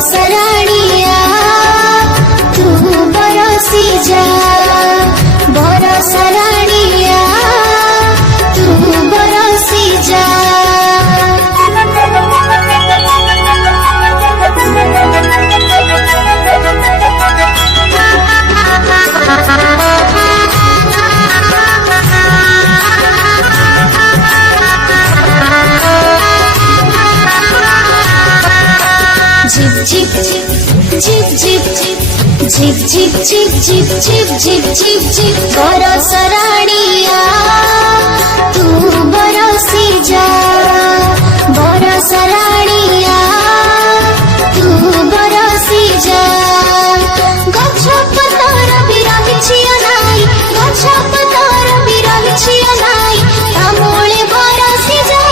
बरसराणिया तू बरसी जा, बरसराणिया तू बरसी जा। झिप झिप झिप झिप झिप झिप झिप झिप झिप झिप झिप बरसराणिया तू बरसी जा, बरसराणिया तू बरसी जा। गछ पतर बिरहिछिया नाई, गछ पतर बिरहिछिया नाई, तामूळे बरसी जा,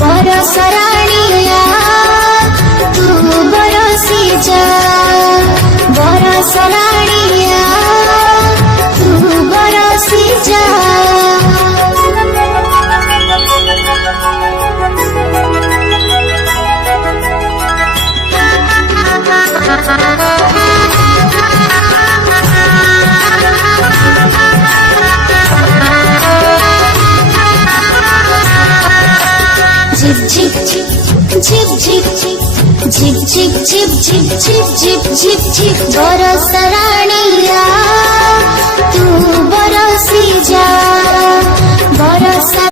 बरसराणिया तू बरसी जा, बरसराणिया तू बरसी जा। झिप झिप झिप झिप झिप झिप झिप झिप झिप झिप झिप झिप झिप बरसराणिया तू बरसी जा, बरस